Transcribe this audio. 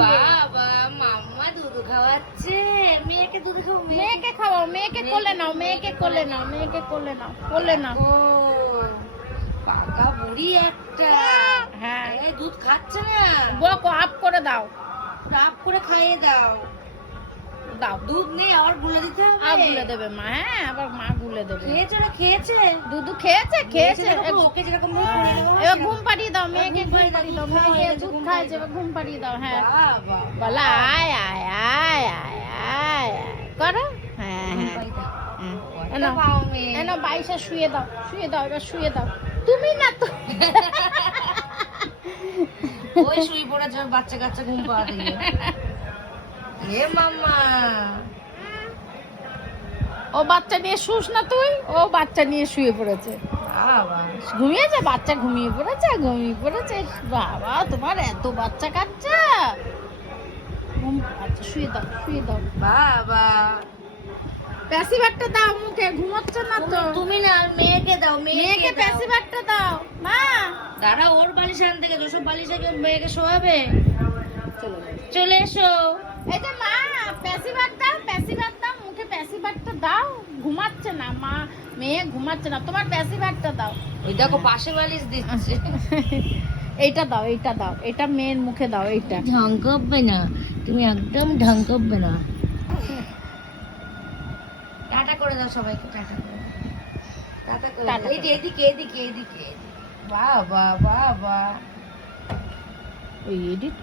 বাবা মাম্মা দুধ খাওয়াচ্ছে। মেয়েকে দুধ খাও মেয়েকে। খাওয়াও মেয়েকে কোলে নাও মেয়েকে কোলে নাও মেয়েকে কোলে নাও কোলে নাও। ও পাকা বুড়ি একটা। হ্যাঁ। এই দুধ খাচ্ছে না। বকো আপ করে দাও। রাপ করে খাইয়ে দাও। দাও। দুধ নেই আবার গুলে দিতে হবে। আপ গুলে দেবে মা হ্যাঁ আবার মা গুলে দেবে। খেয়েছে না খেয়েছে? দুধু খেয়েছে খেয়েছে ওকে যেরকম হ্যাঁ, করে দেওয়া এবার হচ্ছে না? ঘুম পাড়িয়ে দাও মেয়েকে ঘুম ঘুম পাড়িয়ে পাড়িয়ে দাও দাও, ঘুম ঘুম পাড়িয়ে দাও হ্যাঁ। বলা আয় আয় আয় আয় আয় করো? হ্যাঁ হ্যাঁ। হ্যাঁ। বাইশে শুয়ে দাও শুয়ে দাও এবার শুয়ে দাও। তুমি না তো ওই শুয়ে পড়েছে ওর বাচ্চা কাচ্চা ঘুম দিয়ে। এ মাম্মা। ও বাচ্চা নিয়ে শুস না তুই ও বাচ্চা নিয়ে শুয়ে পড়েছে। বাবা ঘুমিয়েছে বাচ্চা ঘুমিয়ে পড়েছে ঘুমিয়ে পড়েছে। বাবা তোমার এত বাচ্চা কাচ্চা। আচ্ছা শুয়ে দাও শুয়ে দাও। বাবা প্যাসিভারটা দাও মুখে ঘুমোচ্ছে না তো। তুমি- তুমি না মেয়েকে দাও মেয়েকে মেয়েকে প্যাসিভারটা দাও। মা! দাঁড়া ওর বালিশ আন থেকে যেসব বালিশ আগে মেয়েকে শোয়াবে। চলে এসো। এই যে মা দাও প্যাসিভার দাও মুখে প্যাসিভারটা দাও ঘুমাচ্ছে না মা মেয়ে ঘুমাচ্ছে না। তোমার প্যাসিভারটা দাও। ওই দেখো পাশে বালিশ দিচ্ছে। এইটা দাও এইটা দাও। এটা মেয়ের মুখে দাও এইটা। ঢং করবে না। তুমি একদম ঢং করবে না। টাটা করে দাও সবাইকে টাটা করে। টাটা করে। এই যে এদিকে এদিকে এদিকে বাবা বাবা ওই এডিট